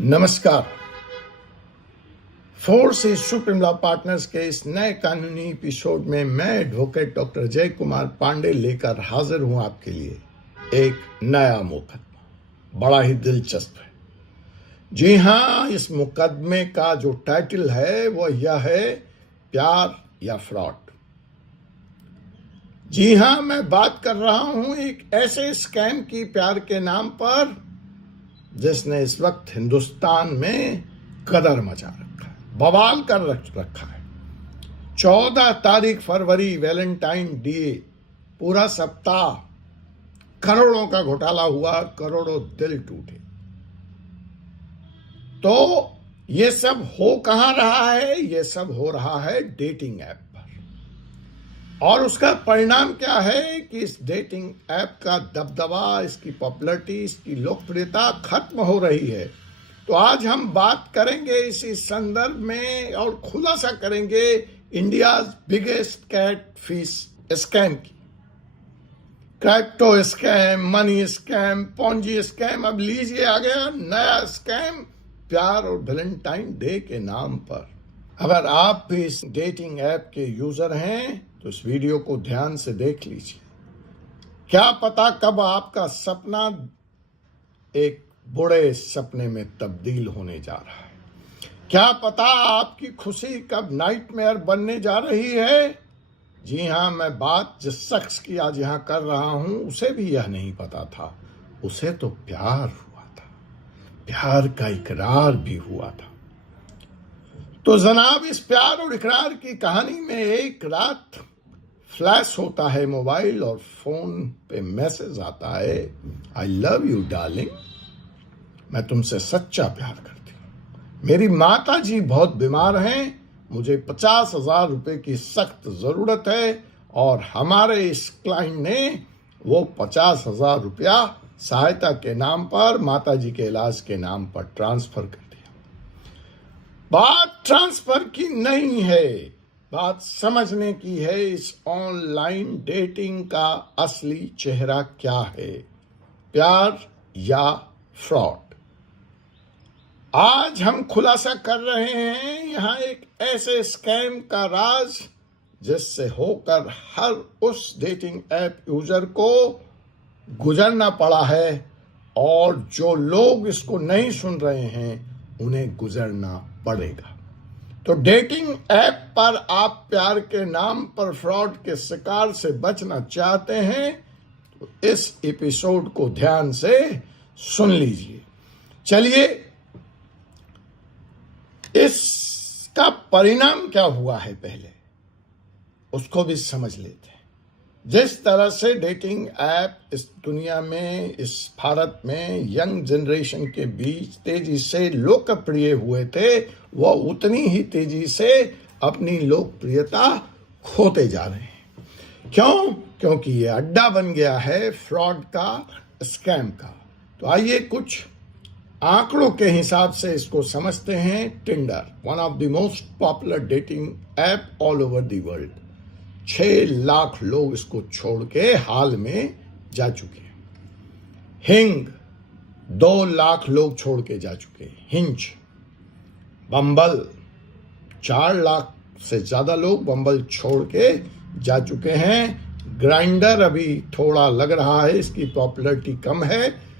नमस्कार। Force supreme law partners के इस नए कानूनी एपिसोड में मैं एडवोकेट डॉक्टर जय कुमार पांडे लेकर हाजिर हूं आपके लिए एक नया मुकदमा। बड़ा ही दिलचस्प है। जी हां, इस मुकदमे का जो टाइटल है वह यह है, प्यार या फ्रॉड। जी हां, मैं बात कर रहा हूं एक ऐसे स्कैम की प्यार के नाम पर जिसने इस वक्त हिंदुस्तान में कदर मचा रखा है, बवाल कर रखा है। 14 तारीख फरवरी, वैलेंटाइन डे, पूरा सप्ताह करोड़ों का घोटाला हुआ, करोड़ों दिल टूटे। तो ये सब हो कहां रहा है? ये सब हो रहा है डेटिंग ऐप पर। और उसका परिणाम क्या है कि इस डेटिंग ऐप का दबदबा, इसकी पॉपुलैरिटी, इसकी लोकप्रियता खत्म हो रही है। तो आज हम बात करेंगे इसी संदर्भ में और खुलासा करेंगे India biggest catfish scam की। Crypto scam, money scam, Ponzi scam, अब लीजिए आ गया नया स्कैम, प्यार और वैलेंटाइन डे के नाम पर। अगर आप भी इस डेटिंग ऐप के यूजर हैं तो इस वीडियो को ध्यान से देख लीजिए। क्या पता कब आपका सपना एक बुरे सपने में तब्दील होने जा रहा है। क्या पता आपकी खुशी कब नाइटमेयर बनने जा रही है। जी हां, मैं बात जिस शख्स की आज यहां कर रहा हूं उसे भी यह नहीं पता था। उसे तो प्यार हुआ था, प्यार का इकरार भी हुआ था। तो जनाब, इस प्यार और इकरार की कहानी में एक रात फ्लैश होता है मोबाइल और फोन पे मैसेज आता है, आई लव यू डार्लिंग, मैं तुमसे सच्चा प्यार करती हूँ। मेरी माता जी बहुत बीमार हैं, मुझे 50,000 रुपए की सख्त जरूरत है और हमारे इस क्लाइंट ने वो 50,000 रुपया सहायता के नाम पर, माता जी के इलाज के नाम पर ट्रांसफर कर दिया। बात ट्रांसफर की नहीं है, बात समझने की है इस ऑनलाइन डेटिंग का असली चेहरा क्या है, प्यार या फ्रॉड। आज हम खुलासा कर रहे हैं यहां एक ऐसे स्कैम का राज जिससे होकर हर उस डेटिंग ऐप यूजर को गुजरना पड़ा है और जो लोग इसको नहीं सुन रहे हैं उन्हें गुजरना पड़ेगा। तो डेटिंग ऐप पर आप प्यार के नाम पर फ्रॉड के शिकार से बचना चाहते हैं तो इस एपिसोड को ध्यान से सुन लीजिए। चलिए, इसका परिणाम क्या हुआ है पहले उसको भी समझ लेते हैं। जिस तरह से डेटिंग ऐप इस दुनिया में, इस भारत में यंग जनरेशन के बीच तेजी से लोकप्रिय हुए थे, वह उतनी ही तेजी से अपनी लोकप्रियता खोते जा रहे हैं। क्यों? क्योंकि ये अड्डा बन गया है फ्रॉड का, स्कैम का। तो आइए कुछ आंकड़ों के हिसाब से इसको समझते हैं। Tinder, one of the most popular dating app all over the world, 6 lakh लोग इसको छोड़ के हाल में जा चुके हैं। हिंग, 2 लाख लोग छोड़ के जा चुके हैं। हिंज, बम्बल, 4 लाख से ज्यादा लोग बम्बल छोड़ के जा चुके हैं। ग्राइंडर अभी थोड़ा लग रहा है इसकी पॉपुलैरिटी कम है,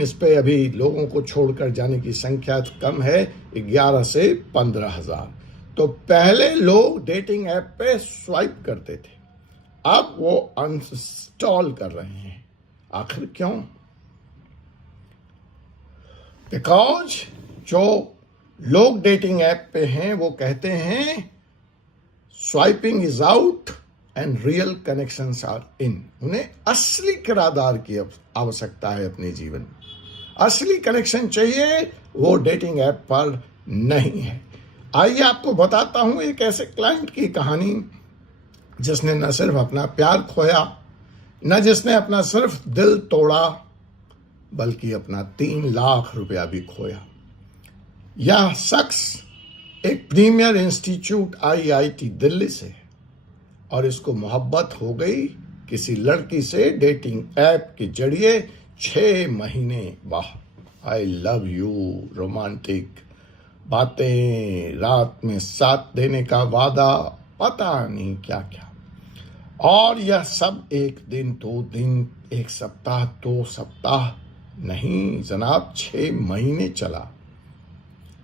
इस पे अभी लोगों को छोड़कर जाने की संख्या कम है, 11 से 15,000। तो पहले लोग डेटिंग ऐप पे स्वाइप करते थे, अब वो अनइंस्टॉल कर रहे हैं। आखिर क्यों? बिकॉज जो लोग डेटिंग ऐप पे हैं वो कहते हैं swiping is out and real connections are in. उन्हें असली किरादार की आवश्यकता है अपने जीवन में, असली कनेक्शन चाहिए, वो डेटिंग ऐप पर नहीं है। आइए आपको बताता हूं एक ऐसे क्लाइंट की कहानी जिसने न सिर्फ अपना प्यार खोया, न जिसने अपना सिर्फ दिल तोड़ा, बल्कि अपना 3 लाख रुपया भी खोया। यह शख्स एक प्रीमियर इंस्टीट्यूट IIT दिल्ली से है और इसको मोहब्बत हो गई किसी लड़की से डेटिंग ऐप के जरिए 6 महीने बाद। आई लव यू, रोमांटिक बातें, रात में साथ देने का वादा, पता नहीं क्या क्या। और यह सब एक दिन, 2 दिन, 1 सप्ताह, 2 सप्ताह नहीं जनाब, 6 महीने चला।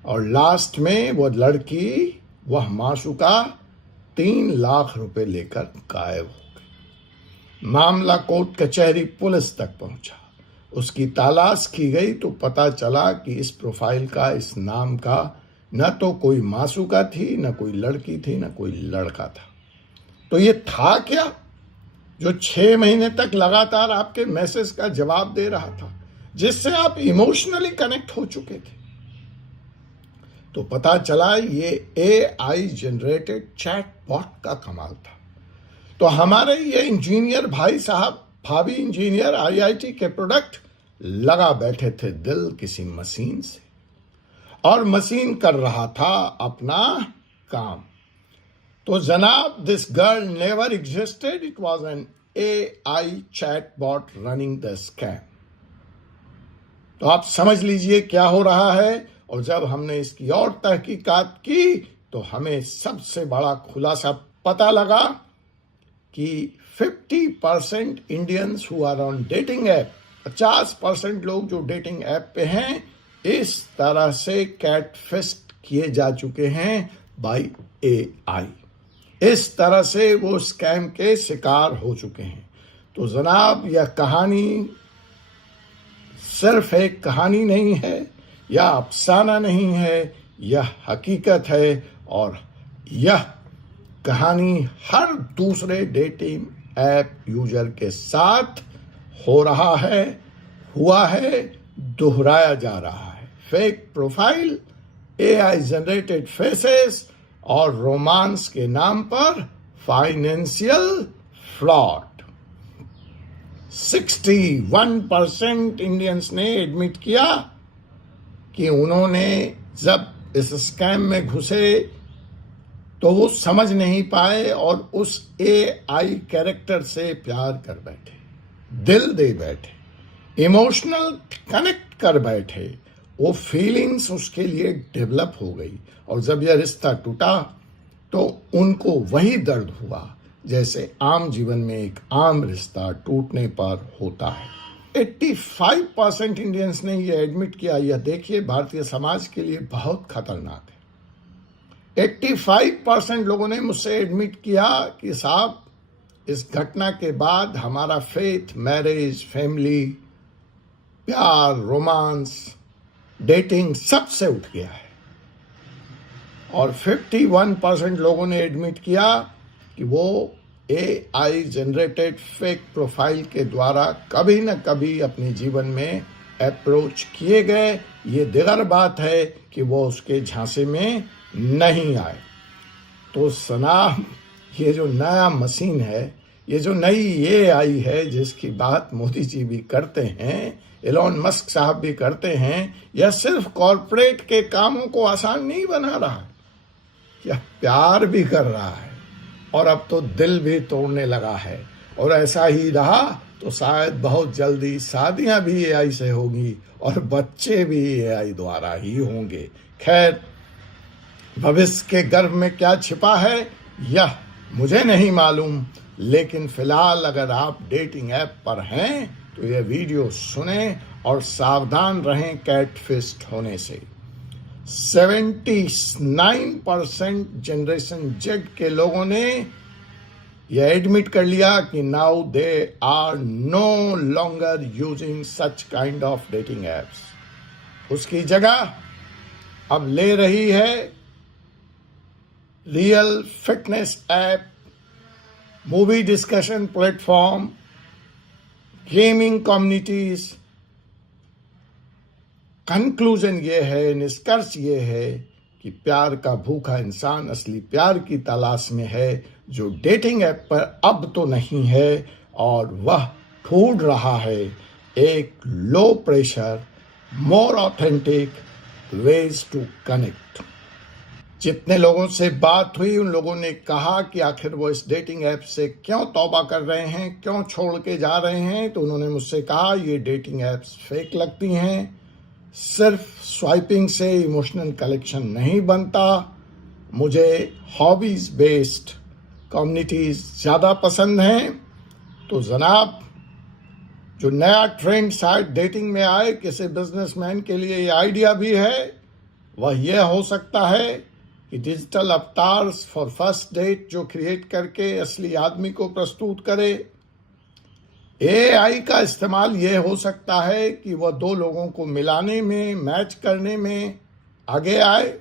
और लास्ट में वो लड़की, वह माशूका 3 लाख रुपए लेकर गायब हो गई। मामला कोर्ट कचहरी पुलिस तक पहुंचा। उसकी तलाश की गई तो पता चला कि इस प्रोफाइल का, इस नाम का न तो कोई माशूका थी, न कोई लड़की थी, न कोई लड़का था। तो ये था क्या जो 6 महीने तक लगातार आपके मैसेज का जवाब दे रहा था, जिससे आप इमोशनली कनेक्ट हो चुके थे? तो पता चला ये AI जनरेटेड चैट बॉट का कमाल था। तो हमारे ये इंजीनियर भाई साहब, भाभी इंजीनियर IIT के प्रोडक्ट लगा बैठे थे दिल किसी मशीन से, और मशीन कर रहा था अपना काम। तो जनाब, this girl never existed, it was an AI chatbot running the scam. तो आप समझ लीजिए क्या हो रहा है। और जब हमने इसकी और तहकीकात की तो हमें सबसे बड़ा खुलासा पता लगा कि 50% Indians who are on dating app, 50% लोग जो डेटिंग ऐप पे हैं, इस तरह से कैटफिस्ट किए जा चुके हैं बाय AI। इस तरह से वो स्कैम के शिकार हो चुके हैं। तो जनाब, यह कहानी सिर्फ एक कहानी नहीं है, यह अफसाना नहीं है, यह हकीकत है। और यह कहानी हर दूसरे डेटिंग ऐप यूजर के साथ हो रहा है, हुआ है, दोहराया जा रहा है। Fake profile, AI generated faces और रोमांस के नाम पर फाइनेंशियल फ्रॉड। 61% इंडियंस ने एडमिट किया कि उन्होंने जब इस स्कैम में घुसे तो वो समझ नहीं पाए और उस AI कैरेक्टर से प्यार कर बैठे, दिल दे बैठे, इमोशनल कनेक्ट कर बैठे। वो फीलिंग्स उसके लिए डेवलप हो गई। और जब यह रिश्ता टूटा तो उनको वही दर्द हुआ जैसे आम जीवन में एक आम रिश्ता टूटने पर होता है। 85% इंडियंस ने यह एडमिट किया। यह देखिए, भारतीय समाज के लिए बहुत खतरनाक है। 85% लोगों ने मुझसे एडमिट किया कि साहब, इस घटना के बाद हमारा फेथ, मैरिज, फैमिली, प्यार, रोमांस, डेटिंग सबसे उठ गया है। और 51% लोगों ने एडमिट किया कि वो AI जनरेटेड फेक प्रोफाइल के द्वारा कभी न कभी अपने जीवन में अप्रोच किए गए। ये दिगर बात है कि वो उसके झांसे में नहीं आए। तो सनाम, ये जो नया मशीन है, ये जो नई AI है जिसकी बात मोदी जी भी करते हैं, एलोन मस्क साहब भी करते हैं, यह सिर्फ कॉरपोरेट के कामों को आसान नहीं बना रहा, यह प्यार भी कर रहा है और अब तो दिल भी तोड़ने लगा है। और ऐसा ही रहा तो शायद बहुत जल्दी शादियां भी AI से होगी और बच्चे भी AI द्वारा ही होंगे। खैर, भविष्य के गर्भ में क्या छिपा है यह मुझे नहीं मालूम, लेकिन फिलहाल अगर आप डेटिंग ऐप पर हैं तो यह वीडियो सुनें और सावधान रहें कैटफिस्ट होने से। 79% जनरेशन जेड के लोगों ने यह एडमिट कर लिया कि now they are no longer using such kind of dating apps. उसकी जगह अब ले रही है real fitness app, movie discussion platform, gaming communities. Conclusion ये है, निष्कर्ष ये है कि प्यार का भूखा इंसान असली प्यार की तलाश में है, जो डेटिंग ऐप पर अब तो नहीं है, और वह ढूंढ रहा है एक low pressure, more authentic ways to connect. जितने लोगों से बात हुई उन लोगों ने कहा कि आखिर वो इस डेटिंग ऐप से क्यों तौबा कर रहे हैं, क्यों छोड़ के जा रहे हैं। तो उन्होंने मुझसे कहा ये डेटिंग ऐप्स फेक लगती हैं, सिर्फ स्वाइपिंग से इमोशनल कलेक्शन नहीं बनता। मुझे हॉबीज बेस्ड कम्युनिटीज ज़्यादा पसंद हैं। तो जनाब, जो नया ट्रेंड शायद डेटिंग में आए, किसी बिजनेसमैन के लिए ये आइडिया भी है, वह यह हो सकता है कि digital avatars for first date जो क्रिएट करके असली आदमी को प्रस्तुत करे। एआई का इस्तेमाल यह हो सकता है कि वह दो लोगों को मिलाने में, मैच करने में आगे आए।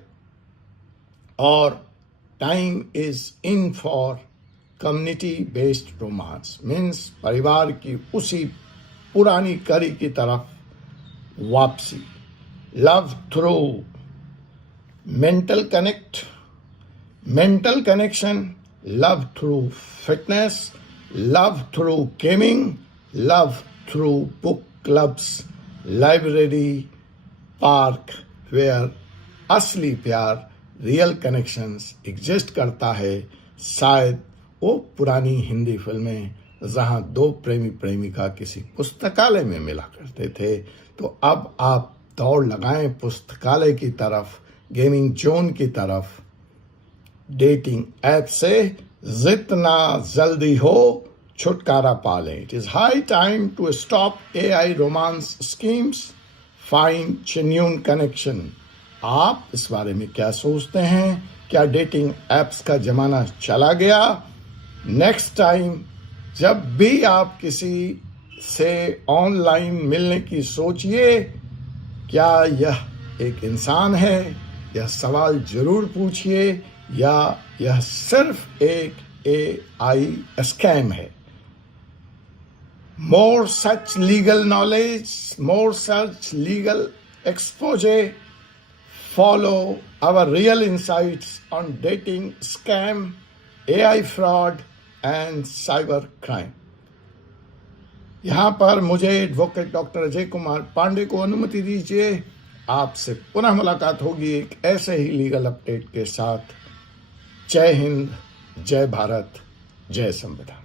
और time is in for community based romance, means परिवार की उसी पुरानी कड़ी की तरफ वापसी। Love through mental connection, love through fitness, love through gaming, love through book clubs, library, park, where असली प्यार, रियल कनेक्शंस एग्जिस्ट करता है। शायद वो पुरानी हिंदी फिल्में जहां दो प्रेमी प्रेमिका किसी पुस्तकालय में मिला करते थे, तो अब आप दौड़ लगाएं पुस्तकालय की तरफ, गेमिंग जोन की तरफ। डेटिंग ऐप से जितना जल्दी हो छुटकारा पा लें। It is high time to stop AI romance schemes, find genuine connection. आप इस बारे में क्या सोचते हैं? क्या डेटिंग एप्स का जमाना चला गया? नेक्स्ट टाइम जब भी आप किसी से ऑनलाइन मिलने की सोचिए, क्या यह एक इंसान है? यह सवाल जरूर पूछिए, या यह सिर्फ एक एआई स्कैम है? More such legal knowledge, more such legal exposure. Follow our real insights on dating scam, AI fraud and cyber crime. यहाँ पर मुझे एडवोकेट डॉक्टर अजय कुमार पांडे को अनुमति दीजिए। आपसे पुनः मुलाकात होगी एक ऐसे ही लीगल अपडेट के साथ। जय हिंद, जय भारत, जय संविधान।